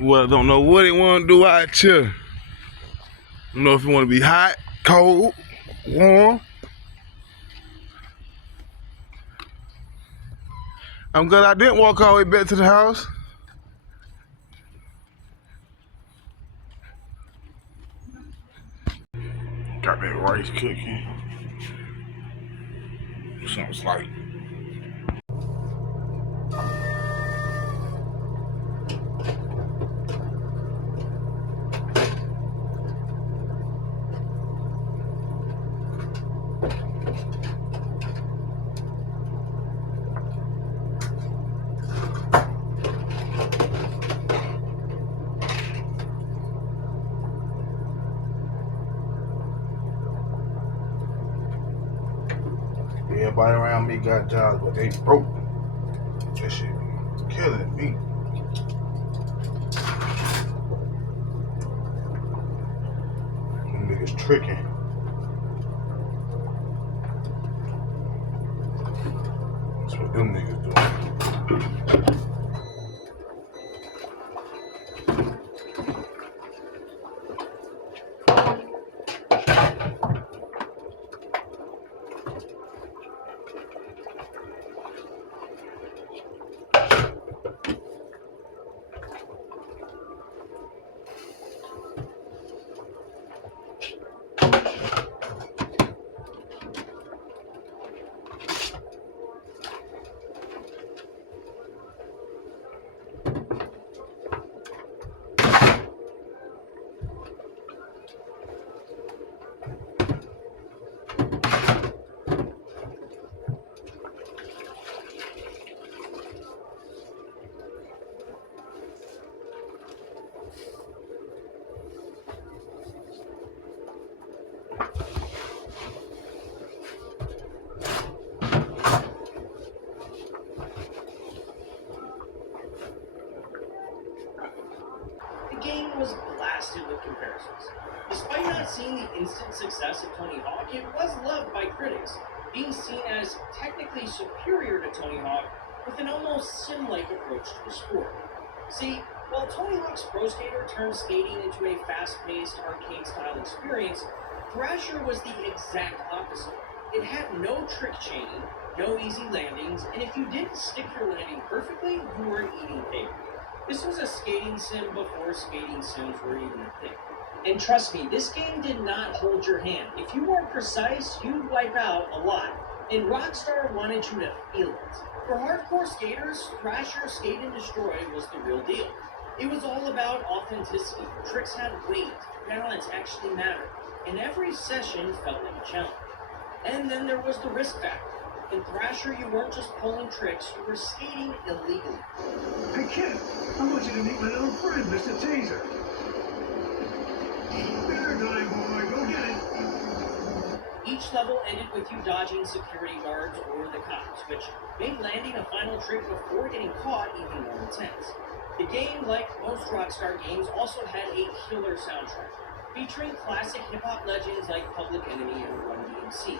Well, don't know what it want to do out here. Don't know if it want to be hot, cold, warm. I'm glad I didn't walk all the way back to the house. Got that rice cooking. Sounds like. Everybody around me got jobs, but they broke. That shit killing me. Them niggas tricking. That's what them niggas doing. The game was blasted with comparisons. Despite not seeing the instant success of Tony Hawk, it was loved by critics, being seen as technically superior to Tony Hawk with an almost sim-like approach to the sport. See, while Tony Hawk's Pro Skater turned skating into a fast-paced, arcade-style experience, Thrasher was the exact opposite. It had no trick chaining, no easy landings, and if you didn't stick your landing perfectly, you weren't eating paper. This was a skating sim before skating sims were even a thing. And trust me, this game did not hold your hand. If you weren't precise, you'd wipe out a lot. And Rockstar wanted you to feel it. For hardcore skaters, Thrasher Skate and Destroy was the real deal. It was all about authenticity. Tricks had weight, balance actually mattered, and every session felt like a challenge. And then there was the risk factor. In Thrasher, you weren't just pulling tricks, you were skating illegally. Hey kid, I want you to meet my little friend, Mr. Taser. Dinner time, boy, go get it. Each level ended with you dodging security guards or the cops, which made landing a final trick before getting caught even more intense. The game, like most Rockstar games, also had a killer soundtrack, featuring classic hip-hop legends like Public Enemy and Run DMC.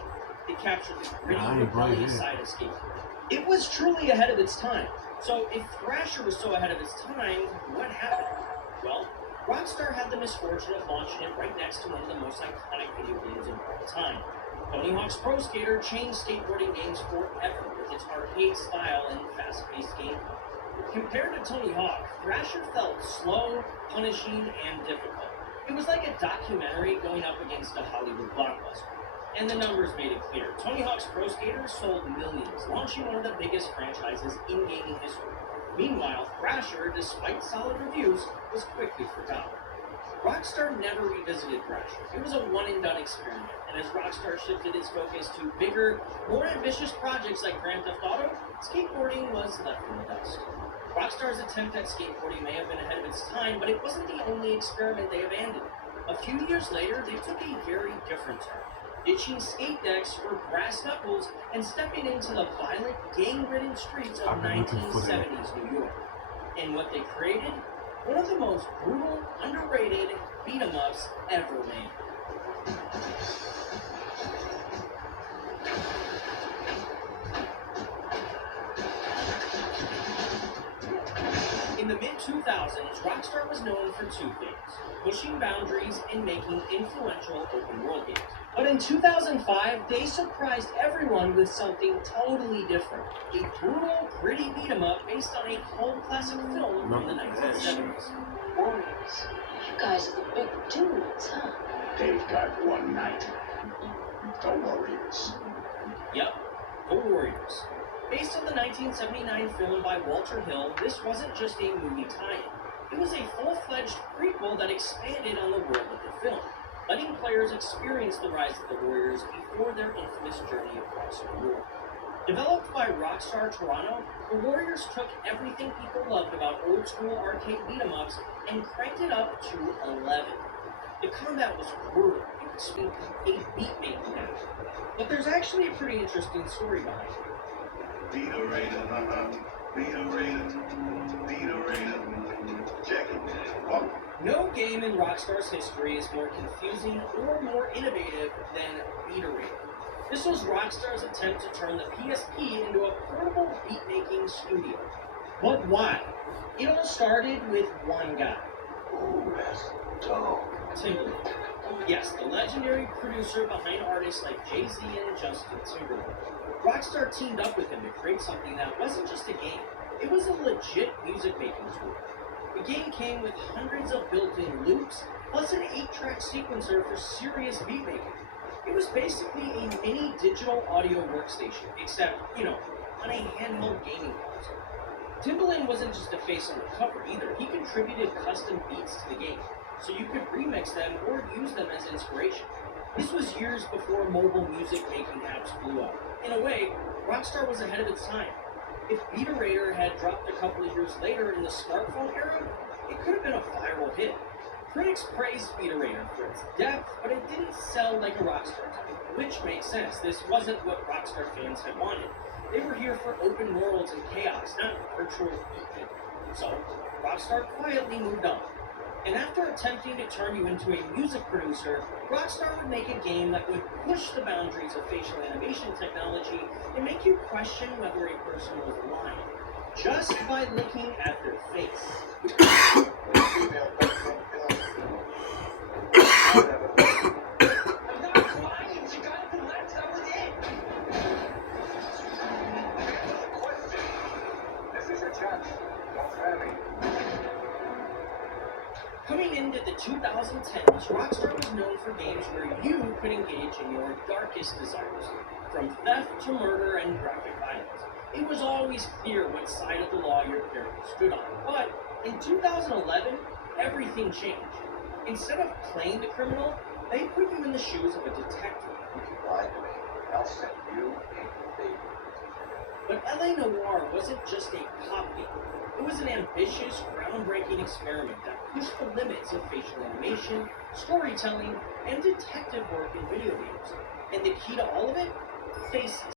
It captured the gritty, rebellious side of skateboarding. It was truly ahead of its time. So if Thrasher was so ahead of its time, what happened? Well, Rockstar had the misfortune of launching it right next to one of the most iconic video games of all time. Tony Hawk's Pro Skater changed skateboarding games forever with its arcade style and fast-paced gameplay. Compared to Tony Hawk, Thrasher felt slow, punishing, and difficult. It was like a documentary going up against a Hollywood blockbuster. And the numbers made it clear. Tony Hawk's Pro Skater sold millions, launching one of the biggest franchises in gaming history. Meanwhile, Thrasher, despite solid reviews, was quickly forgotten. Rockstar never revisited Thrasher. It was a one-and-done experiment, and as Rockstar shifted its focus to bigger, more ambitious projects like Grand Theft Auto, skateboarding was left in the dust. Rockstar's attempt at skateboarding may have been ahead of its time, but it wasn't the only experiment they abandoned. A few years later, they took a very different turn, ditching skate decks for brass knuckles and stepping into the violent, gang-ridden streets of 1970s New York. And what they created? One of the most brutal, underrated beat-em-ups ever made. In the mid 2000s, Rockstar was known for two things: pushing boundaries and making influential open-world games. But in 2005, they surprised everyone with something totally different: a brutal, gritty beat-em-up based on a cult classic film from the 1970s. Warriors, you guys are the big dudes, huh? They've got one night. The Warriors. Yep, The Warriors. Based on the 1979 film by Walter Hill, this wasn't just a movie tie-in. It was a full-fledged prequel that expanded on the world of the film, letting players experience the rise of the Warriors before their infamous journey across the world. Developed by Rockstar Toronto, The Warriors took everything people loved about old-school arcade beat-em-ups and cranked it up to 11. The combat was brutal. It would speak a beat-making action. But there's actually a pretty interesting story behind it. Beat a raider, beat a raider, beat a raider. Check it. Oh. No game in Rockstar's history is more confusing or more innovative than Beat a Raider. This was Rockstar's attempt to turn the PSP into a portable beat-making studio. But why? It all started with one guy. Ooh, that's dope. Timberlake. Yes, the legendary producer behind artists like Jay-Z and Justin Timberlake. Rockstar teamed up with him to create something that wasn't just a game. It was a legit music-making tool. The game came with hundreds of built-in loops, plus an 8-track sequencer for serious beat-making. It was basically a mini digital audio workstation, except, on a handheld gaming console. Timbaland wasn't just a face on the cover either. He contributed custom beats to the game, so you could remix them or use them as inspiration. This was years before mobile music-making apps blew up. In a way, Rockstar was ahead of its time. If Beat a Raider had dropped a couple of years later in the smartphone era, it could have been a viral hit. Critics praised Beat a Raider for its depth, but it didn't sell like a Rockstar title, which makes sense. This wasn't what Rockstar fans had wanted. They were here for open worlds and chaos, not virtual beat. So, Rockstar quietly moved on. And after attempting to turn you into a music producer, Rockstar would make a game that would push the boundaries of facial animation technology and make you question whether a person was lying, just by looking at their face. I'm not lying, you got it relax, that was it! This is your chance. Don't panic. Coming into the 2010s, Rockstar was known for games where you could engage in your darkest desires, from theft to murder and graphic violence. It was always clear what side of the law your character stood on, but in 2011, everything changed. Instead of playing the criminal, they put you in the shoes of a detective. You can lie to me. I'll send you a favor. But LA Noire wasn't just a cop game. It was an ambitious, groundbreaking experiment that pushed the limits of facial animation, storytelling, and detective work in video games. And the key to all of it? Faces.